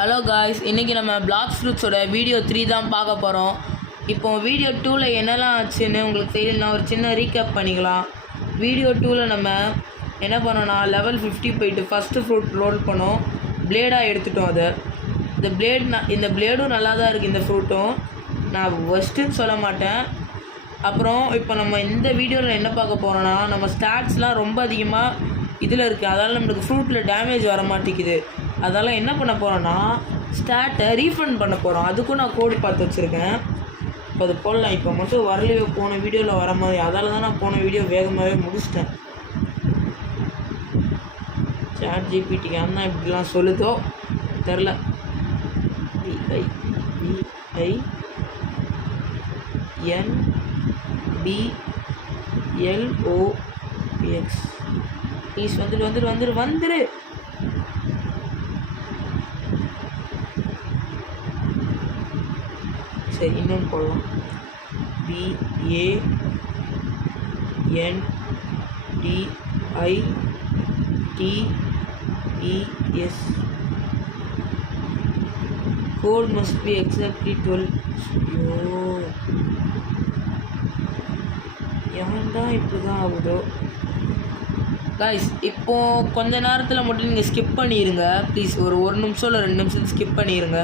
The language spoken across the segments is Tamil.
ஹலோ காய்ஸ், இன்றைக்கி நம்ம பிளாக் ஃப்ரூட்ஸோட வீடியோ 3 தான் பார்க்க போகிறோம். இப்போ வீடியோ 2ல் என்னெல்லாம் ஆச்சுன்னு உங்களுக்கு தெரியலனா ஒரு சின்ன ரீகேப் பண்ணிக்கலாம். வீடியோ 2ல் நம்ம என்ன பண்ணோன்னா லெவல் 50 போயிட்டு ஃபஸ்ட்டு ஃப்ரூட் ரோல் பண்ணோம். பிளேடாக எடுத்துட்டோம். அதை இந்த பிளேடும் நல்லா தான் இருக்குது. இந்த ஃப்ரூட்டும் நான் ஒஸ்ட்டுன்னு சொல்ல மாட்டேன். அப்புறம் இப்போ நம்ம இந்த வீடியோவில் என்ன பார்க்க போகிறோன்னா, நம்ம ஸ்டாட்ஸ்லாம் ரொம்ப அதிகமாக இதில் இருக்குது. அதனால் நம்மளுக்கு ஃப்ரூட்டில் டேமேஜ் வர மாட்டேங்குது. அதெல்லாம் என்ன பண்ண போகிறோன்னா, ஸ்டாட்டை ரீஃபண்ட் பண்ண போகிறோம். அதுக்கும் நான் கோடு பார்த்து வச்சுருக்கேன். இப்போ அது போடலாம். இப்போ மட்டும் வரலையோ போன வீடியோவில் வர மாதிரி. அதால் தான் நான் போன வீடியோ வேகமாகவே முடிச்சிட்டேன். சாட் ஜிபிடி அண்ணா இப்படிலாம் சொல்லுதோ தெரில. BINBLOX ப்ளீஸ் வந்துரு. சரி, இன்னொன்று போடலாம். BANDITES code must be exactly 12. ஏன்டா இப்படி தான் ஆகுதோ கைஸ். இப்போது கொஞ்ச நேரத்தில் மட்டும் நீங்கள் ஸ்கிப் பண்ணிடுங்க ப்ளீஸ். ஒரு நிமிஷம் இல்லை 2 நிமிஷம் ஸ்கிப் பண்ணிடுங்க.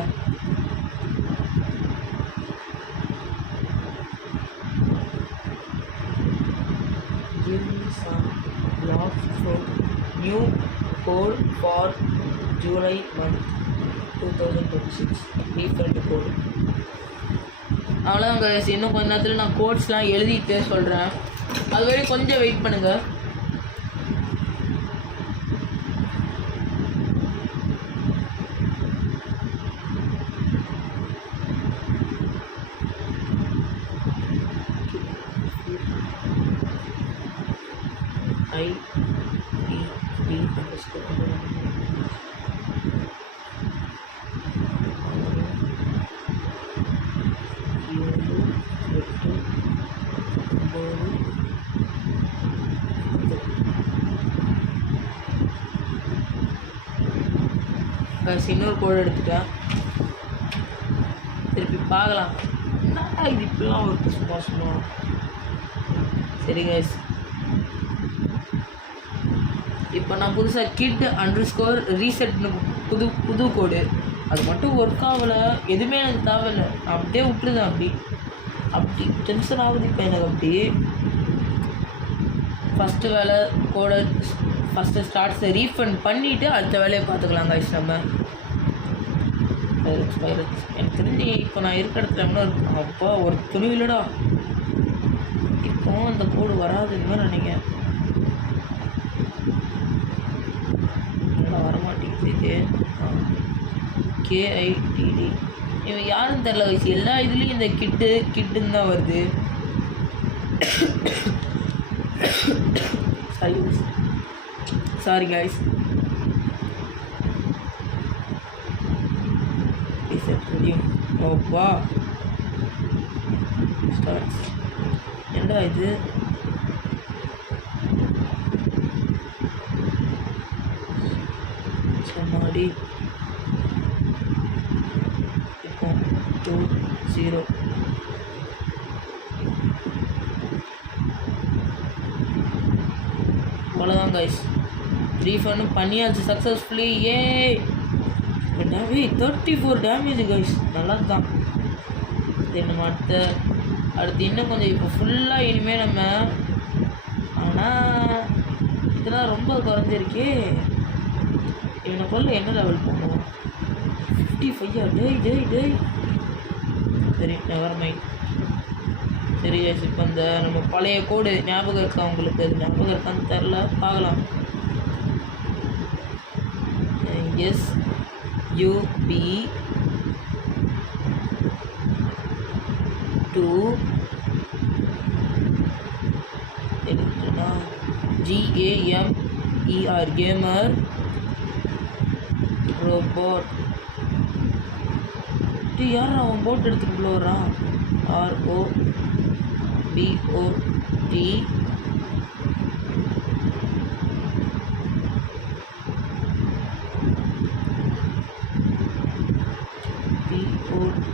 New code for July month 2026 refund code. அவ்வளோதான் கைஸ். இன்னும் கொஞ்ச நேரத்தில் நான் கோட்ஸ்லாம் எழுதிட்டு சொல்கிறேன். அது வரைக்கும் கொஞ்சம் வெயிட் பண்ணுங்கள். இன்னொரு கோடு எடுத்துட்டேன். திருப்பி பார்க்கலாம். இது இப்படிலாம் ஒரு சும்மா. சரி கைஸ், இப்போ நான் புதுசாக KID_resetன்னு புது கோடு. அது மட்டும் ஒர்க் ஆகலை. எதுவுமே எனக்கு தேவையில்லை. நான் அப்படியே விட்டுருந்தேன். அப்படி டென்ஷன் ஆகுது இப்போ எனக்கு. அப்படி ஃபஸ்ட்டு வேலை கோடை ஃபஸ்ட்டு ஸ்டார்ட்ஸை ரீஃபண்ட் பண்ணிவிட்டு அடுத்த வேலையை பார்த்துக்கலாம் கைஸ். நம்ம எனக்கு தெரிஞ்சு இப்போ நான் இருக்கிற இடத்துல என்ன இருக்கும். அப்பா ஒரு துணி இல்லைடா. இப்போ அந்த கோடு வராதுன்னு தான் நினைக்கிறேன். நல்லா வரமாட்டேங்குது. KIDD இவன் யாருன்னு தெரில வயசு. எல்லா இதுலேயும் இந்த கிட்டுன்னு தான் வருது. Sorry guys. ஓப்பா ஸ்டார்ட். என்னடா இது? சொன்னாடி. இப்போ 20 அவ்வளோதான் கைஸ். ரீஃபண்டும் பண்ணியாச்சு சக்ஸஸ்ஃபுல்லி. Damage 34 damage guys. நல்லா தான். நம்ம அடுத்து இன்னும் கொஞ்சம் இப்போ ஃபுல்லாக இனிமேல் நம்ம. ஆனால் இதெல்லாம் ரொம்ப குறைஞ்சிருக்கே. இவனை கொள்ள என்ன லெவல் போகணும்? 55. டேய் சரி, நெவர் மைண்ட். சரி கைஸ், இப்போ இந்த நம்ம பழைய கோடு ஞாபகம் இருக்கா உங்களுக்கு? அது ஞாபகம் இருக்கான்னு தெரில, பார்க்கலாம். SUB 2 GAMER gamer robot. யார் அவன் போட் எடுத்துட்டு வரான்? ROBOT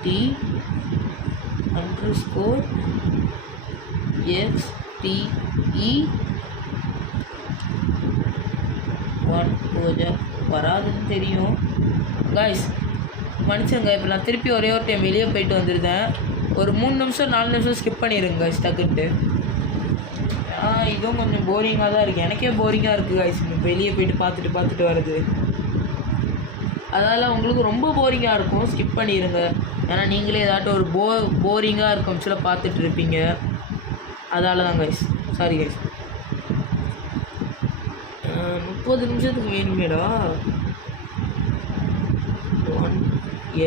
XT_1 வராதுன்னு தெரியும் காய்ஸ். மன்னிச்சுங்க. இப்போ நான் திருப்பி ஒரே ஒரு டைம் வெளியே போயிட்டு வந்துருந்தேன். ஒரு 3 நிமிஷம் 4 நிமிஷம் ஸ்கிப் பண்ணிடுங்க காய்ஸ் டக்குன்ட்டு. இதுவும் கொஞ்சம் போரிங்காக தான் இருக்குது. எனக்கே போரிங்காக இருக்குது காய்ஸ் வெளியே போயிட்டு பார்த்துட்டு வருது. அதனால் உங்களுக்கு ரொம்ப போரிங்காக இருக்கும், ஸ்கிப் பண்ணிடுங்க. ஏன்னா நீங்களே ஏதாட்டும் ஒரு போரிங்காக இருக்கும் சில பார்த்துட்டு இருப்பீங்க. அதனால தான் கைஸ், சாரி கைஸ். 30 நிமிஷத்துக்கு வேணுமேடா.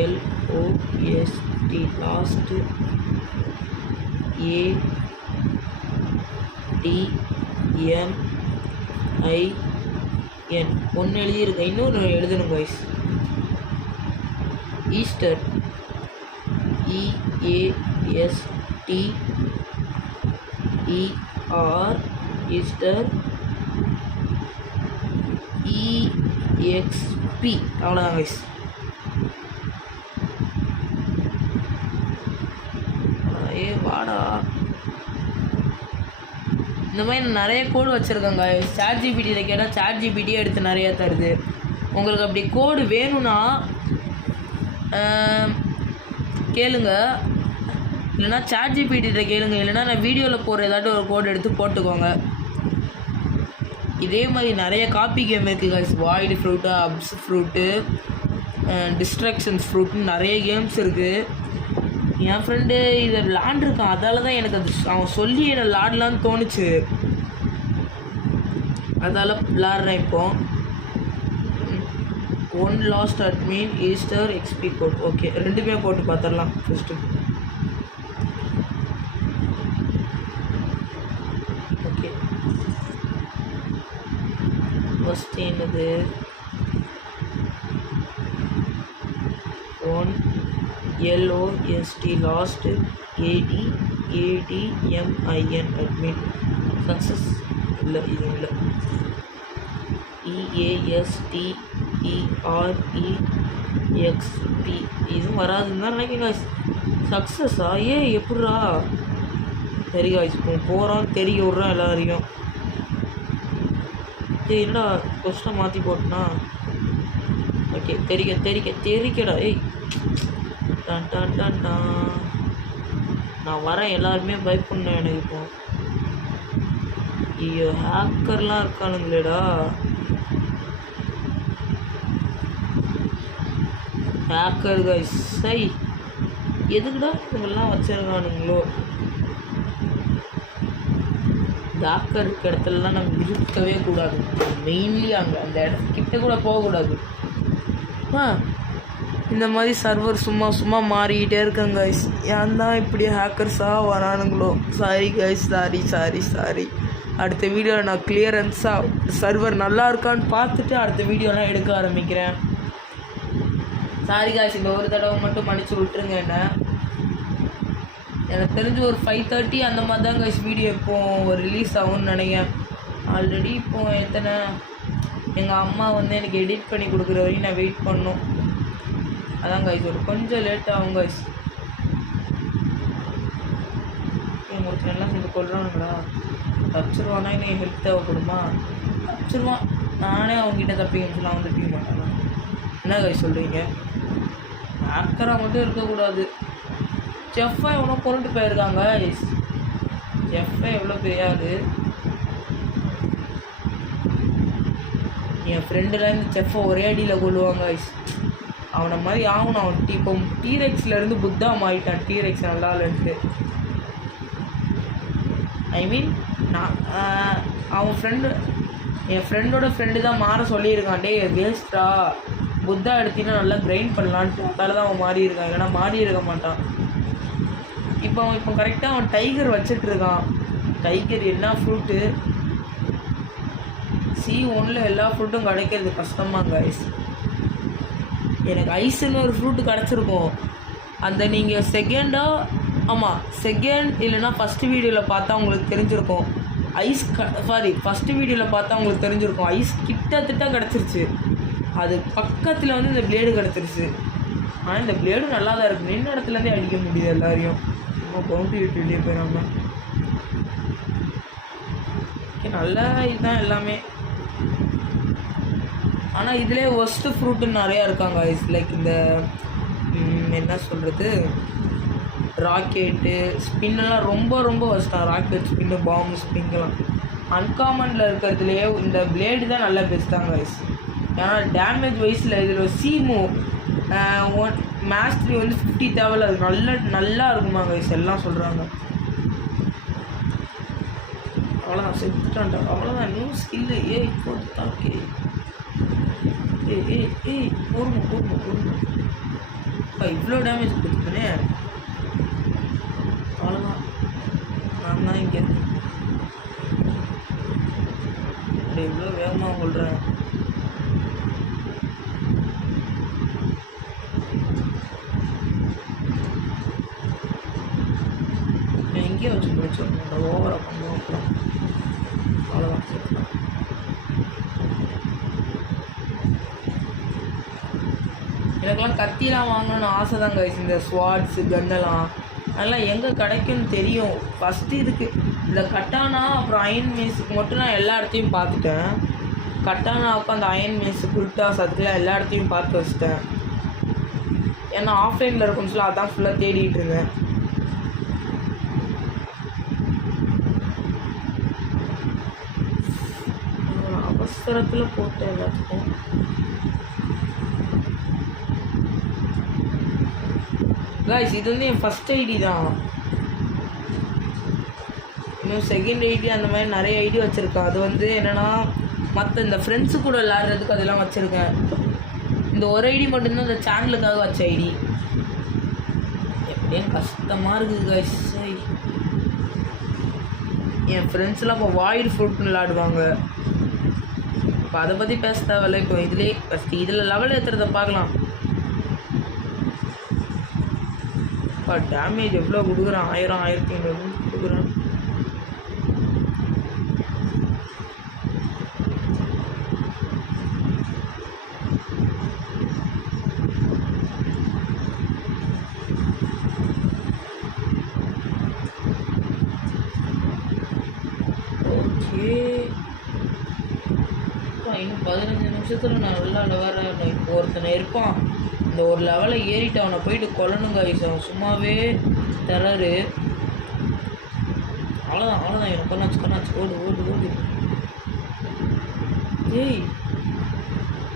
1LOST லாஸ்ட் ADMIN 1 எழுதியிருக்கேன். இன்னொரு எழுதணும் guys. Easter EASTER Easter EXP அவ்வளோதான் கைஸ். வாடா. இந்த மாதிரி நிறைய கோடு வச்சுருக்கேங்க. ChatGPTயில் கேட்டால் ChatGPTயே எடுத்து நிறையா தருது. உங்களுக்கு அப்படி கோடு வேணும்னா கேளுங்க, இல்லைனா ChatGPTகிட்ட கேளுங்க, இல்லைனா நான் வீடியோவில் போடுற ஏதாட்டும் ஒரு கோடு எடுத்து போட்டுக்கோங்க. இதே மாதிரி நிறைய காப்பி கேம் இருக்குது கைஸ். வாய்டு ஃப்ரூட்டு, அப்ஸ் ஃப்ரூட்டு, டிஸ்ட்ராக்ஷன்ஸ் ஃப்ரூட்டுன்னு நிறைய கேம்ஸ் இருக்குது. என் ஃப்ரெண்டு இதை விளாண்டுருக்கான். அதால தான் எனக்கு அது அவன் சொல்லி என்னை விளாடலான்னு தோணுச்சு. அதால் விளாட்றேன். இப்போ 1 last admin Easter XP code. Okay, ரெண்டுமே போட்டு பார்த்துடலாம் ஃபஸ்ட்டு. ஓகே, ஃபஸ்ட்டு என்னது 1LOST last ADMIN admin success. இல்லை, இது இல்லை. EASTEREXP இதுவும் வராதுன்னு தான் நினைக்கிறேன் காய்ஸ். சக்ஸஸா? எப்பட்றா? சரி காய்ஸ், இப்போ போகிறோம் தெரிய விட்றோம் எல்லாரையும். என்னடா கொஸ்டினை மாற்றி போட்டனா? ஓகே, தெரிக்கடா. டான் டான் டான் டான். நான் வரேன், எல்லாருமே பயப்படணும் எனக்கு. இப்போ ஐயோ, ஹேக்கர்லாம் இருக்கானுங்களேடா. ஹேக்கர் கைஸ், சை எதுக்குடா இவங்கெல்லாம் வச்சிருக்கானுங்களோ? ஹேக்கர் இருக்க இடத்துலலாம் நம்ம இருக்கவே கூடாது. மெயின்லி அங்கே அந்த இடத்துக்கிட்ட கூட போகக்கூடாது. இந்த மாதிரி சர்வர் சும்மா மாறிக்கிட்டே இருக்கேங்க கைஸ். ஏன் தான் இப்படி ஹேக்கர்ஸாக வரானுங்களோ? Sorry guys, sorry. அடுத்த வீடியோவில் நான் கிளியரன்ஸாக சர்வர் நல்லா இருக்கான்னு பார்த்துட்டு அடுத்த வீடியோலாம் எடுக்க ஆரம்பிக்கிறேன். சாரி கைஸ், இந்த ஒரு தடவை மட்டும் மன்னிச்சு விட்டுருங்க. என்ன எனக்கு தெரிஞ்சு ஒரு 5:30 அந்த மாதிரி தான் கைஸ் வீடியோ இப்போது ரிலீஸ் ஆகும்னு நினைக்கிறேன். ஆல்ரெடி இப்போது எங்கள் அம்மா எனக்கு எடிட் பண்ணி கொடுக்குற வரையும் நான் வெயிட் பண்ணணும். அதான் கைஸ், ஒரு கொஞ்சம் லேட் ஆகும் கைஸ். உங்களுக்கு நல்லா சேர்ந்து கொள்றானுங்களா? தப்பிச்சிருவானா? எனக்கு ஹெல்ப் தேவைப்படுமா? தப்பிச்சிருவான். நானே அவங்ககிட்ட தப்பிக்கணும், நான் தப்பிக்க மாட்டேன். என்ன கைஸ் சொல்கிறீங்க? ஹேக்கராக மட்டும் இருக்கக்கூடாது. செஃப்பை எவ்வளோ கொண்டுட்டு போயிருக்காங்க கைஸ். செஃப்பை எவ்வளோ பெரியாது. என் ஃப்ரெண்டுலாம் இந்த செஃப்பை ஒரே அடியில் கொள்ளுவாங்க கைஸ். அவனை மாதிரி ஆகணும். அவன் இப்போ டீரெக்ஸ்லேருந்து புத்தா மாறிட்டான். டீரெக்ஸ் நல்லா இல்லைன்ட்டு. ஐ மீன் நான் அவன் என் ஃப்ரெண்டோட ஃப்ரெண்டு தான் மாற சொல்லியிருக்கான். டே வேஸ்ட்டா, புத்தா எடுத்தினா நல்லா கிரைண்ட் பண்ணலான்ட்டு. அதால தான் அவன் மாறி இருக்கான். ஏன்னா மாறி இருக்க மாட்டான். இப்போ கரெக்டாக அவன் டைகர் வச்சிட்ருக்கான். டைகர் என்ன ஃப்ரூட்டு? C1 எல்லா ஃப்ரூட்டும் கிடைக்கிறது கஷ்டமாக கைஸ். எனக்கு ஐஸுன்னு ஒரு ஃப்ரூட்டு கிடச்சிருக்கும். அந்த நீங்கள் செகண்ட் இல்லைன்னா ஃபஸ்ட்டு வீடியோவில் பார்த்தா உங்களுக்கு தெரிஞ்சிருக்கும். ஃபஸ்ட்டு வீடியோவில் பார்த்தா உங்களுக்கு தெரிஞ்சிருக்கும். ஐஸ் கிட்டத்தட்ட கிடச்சிருச்சு. அது பக்கத்தில் இந்த பிளேடு கிடச்சிருச்சு. ஆனால் இந்த பிளேடும் நல்லா தான் இருக்குது. நின்ன இடத்துலேருந்தே அடிக்க முடியுது எல்லாரையும். நம்ம பவுண்டரி விட்டு வெளியே போயிடாமல். நல்ல இதுதான் எல்லாமே. ஆனால் இதிலே ஒஸ்ட்டு ஃப்ரூட்டுன்னு நிறையா இருக்காங்க. லைக் இந்த என்ன சொல்கிறது, ராக்கெட்டு ஸ்பின்னெல்லாம் ரொம்ப ரொம்ப ஒஸ்ட்டாக. ராக்கெட் ஸ்பின்னு, பாம்பு ஸ்பின்லாம் அன்காமனில் இருக்கிறதுலையே இந்த பிளேடு தான் நல்லா பெஸ்ட்டாங்க கைஸ். ஏன்னா டேமேஜ் வைஸில் இதில் சீமு மேஸ்ட்ரி வந்து 50 தேவையில்ல. அது நல்லா இருக்குமா கைஸ் எல்லாம் சொல்கிறாங்க. அவ்வளோதான், செத்துட்டான்டா. அவ்வளோதான், நியூ ஸ்கில்லு. போட்டு தாக்கே. போடுமா இவ்வளோ டேமேஜ் கொடுத்துட்டேனே. அவ்வளோதான், நான் தான் இங்கே இவ்வளோ வேகமாக கொள்கிறேன். எங்கேயே வச்சு முடிச்சிடணும். ஓவராக பண்ணுவோம். அப்புறம் அவ்வளோதான், சேர்க்கலாம். எனக்கெல்லாம் கத்திலாம் வாங்கணும்னு ஆசை தான் கைஸ். இந்த ஸ்வாட்ஸு கன்னெல்லாம் அதெல்லாம் எங்கே கிடைக்கும்னு தெரியும். ஃபஸ்ட்டு இதுக்கு இந்த கட்டானா அப்புறம் அயன் மேஸுக்கு மட்டும் நான் எல்லா இடத்தையும் பார்த்துட்டேன். கட்டானாவுக்கு அந்த அயன் மேஸு குல்ட்டா சத்துலாம் எல்லா இடத்தையும் பார்த்து வச்சிட்டேன். ஏன்னா ஆஃப்லைனில் இருக்குன்னு சொல்லி அதான் ஃபுல்லாக தேடிட்டு இருந்தேன். அவசரத்தில் போட்டேன் எல்லாத்துக்கும். கைஸ் இது வந்து என் ஃபஸ்ட் ஐடி தான். இன்னும் செகண்ட் ஐடி அந்த மாதிரி நிறைய ஐடி வச்சுருக்கேன். அது வந்து என்னென்னா மற்ற இந்த ஃப்ரெண்ட்ஸு கூட விளாட்றதுக்கு அதெல்லாம் வச்சுருக்கேன். இந்த ஒரு ஐடி மட்டும்தான் இந்த சேனலுக்காக வச்ச ஐடி. எப்படியும் கஷ்டமாக இருக்குது கைஸ். என் ஃப்ரெண்ட்ஸ்லாம் இப்போ வாய்டு ஃப்ரூட்னு விளாடுவாங்க. இப்போ அதை பற்றி பேச தேவையில்ல. இப்போ இதிலே ஃபஸ்ட்டு இதில் லெவல் ஏற்றுறத பார்க்கலாம். இப்போ டேமேஜ் எவ்வளோ கொடுக்குறான், 1000 1500 கொடுக்குறான். ஓகே, இன்னும் 15 நிமிஷத்தில் நான் நல்லா லெவல். இப்போ ஒருத்தனை இருப்பான், இந்த ஒரு லெவலை ஏறிட்டு அவனை போயிட்டு கொல்லணுங்க. அவன் சும்மாவே டெரரு. அவ்வளோதான் எனக்கு கொண்டாச்சு. ஓடு. ஏய்,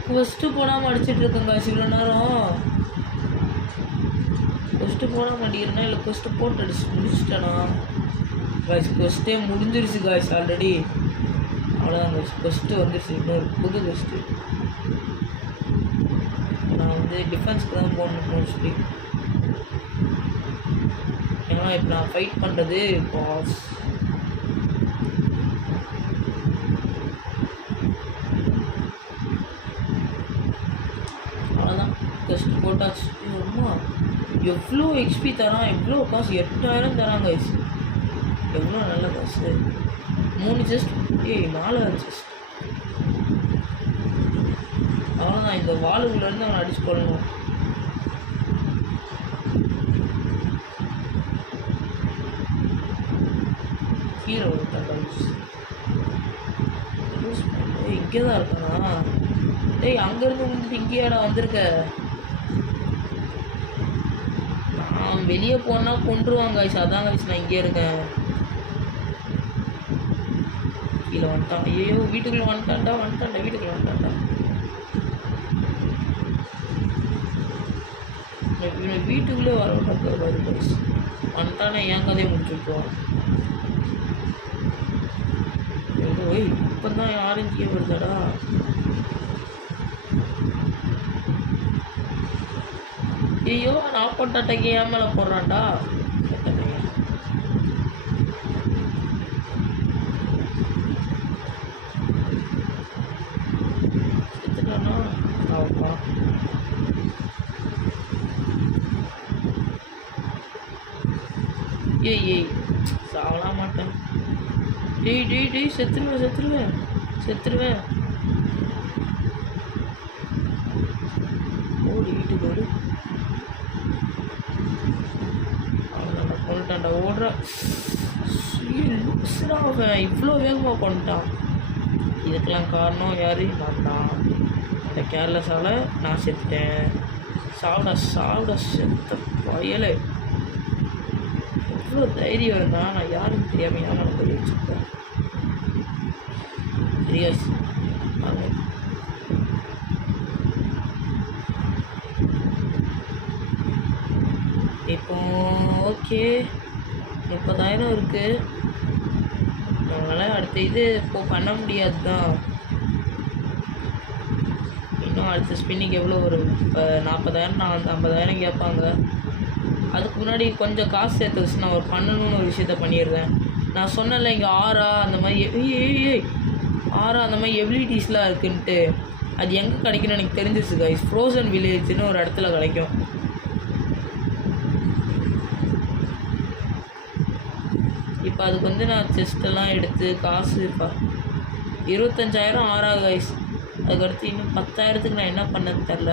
ஃபஸ்ட்டு போடாமல் அடிச்சிட்டு இருக்கேங்க இவ்வளோ நேரம். ஃபஸ்ட்டு போட மாட்டேங்கிறேன்னா இல்லை ஃபஸ்ட்டு போட்டு முடிச்சிட்டேனா கைஸ்? ஃபஸ்ட்டே முடிஞ்சிருச்சு கைஸ் ஆல்ரெடி. அவ்வளோதான் கைஸ், ஃபஸ்ட்டு வந்துருச்சு. இன்னொரு புது ஃபஸ்ட்டு. நான் வந்து டிஃபென்ஸ்க்கு தான் போகணும் மோஸ்ட்லி. ஏன்னா இப்போ நான் ஃபைட் பண்ணுறது பாஸ். அவ்வளோதான், ஃபஸ்ட்டு போட்டாச்சு. அம்மா எவ்வளோ ஹெச்பி தரான், எவ்வளோ காசு, 8000 தரான் கைஸ். எவ்வளோ நல்ல காசு. 3 செஸ்ட், 4 செஸ்ட். அவ்வளோதான், இந்த வாளுக்குள்ளேருந்து அவனை அடிச்சு கொள்ளணும். கீழே விட்டான் கைஸ். இங்கே தான் இருக்கானா? அங்கேருந்து வந்துட்டு இங்கேயாடா வந்திருக்க? நான் வெளியே போனால் கொண்டுருவாங்க கைஸ். அதான் கைஸ் நான் இங்கே இருக்கேன். கீழே வந்துட்டான். ஐயோ, வீட்டுக்குள்ளே வந்துட்டான்டா. வீட்டுக்குள்ளே வந்துட்டான்டா. வீட்டுக்குள்ளே வர விட்டாரு கைஸ். வந்துட்டானே என் கதையை முடிச்சுட்டுருவான். இப்போ தான் யாரும் கீழே வருதாடா? ஐயோ, நான் போட்ட அட்டைக்கு ஏன் மேலே போடுறான்டா? செத்துட்டானா? ஆப்பா, ஏய் சாவலாம் மாட்டேன். டேய் செத்துருவேன். ஓடு. வீட்டுக்கு வரு அவன் கொண்டுட்டான்டா ஓடுற அவன் இவ்வளோ வேகமாக கொண்டுட்டான். இதுக்கெல்லாம் காரணம் யார்? நான் தான். அந்த கேர்லெஸ்ஸால் நான் செத்துட்டேன். சாப்பிட செத்த வயலை எவ்வளோ தைரியம் இருந்தால் நான் யாருக்கும் தெரியாமல் ஏன் போய் வச்சுருப்பேன். சீரியஸ் இப்போ ஓகே 30,000 இருக்குது. நம்மளால் அடுத்த இது இப்போ பண்ண முடியாது தான். இன்னும் அடுத்த ஸ்பின்னிங் எவ்வளோ வரும்? இப்போ 40,000 நான் 50,000 கேட்பாங்க. அதுக்கு முன்னாடி கொஞ்சம் காசு சேர்த்து வச்சு நான் ஒரு பண்ணணும்னு ஒரு விஷயத்த பண்ணிடுறேன். நான் சொன்னல இங்கே ஆறா அந்த மாதிரி ஆறா அந்த மாதிரி எபிலிட்டிஸ்லாம் இருக்குன்ட்டு அது எங்கே கிடைக்குன்னு எனக்கு தெரிஞ்சிச்சு கைஸ். ஃப்ரோசன் வில்லேஜ்னு ஒரு இடத்துல கிடைக்கும். இப்போ அதுக்கு வந்து நான் செஸ்ட்டெல்லாம் எடுத்து காசு 25,000 ஆறா கைஸ். அதுக்கடுத்து இன்னும் 10,000க்கு நான் என்ன பண்ணது தெரில.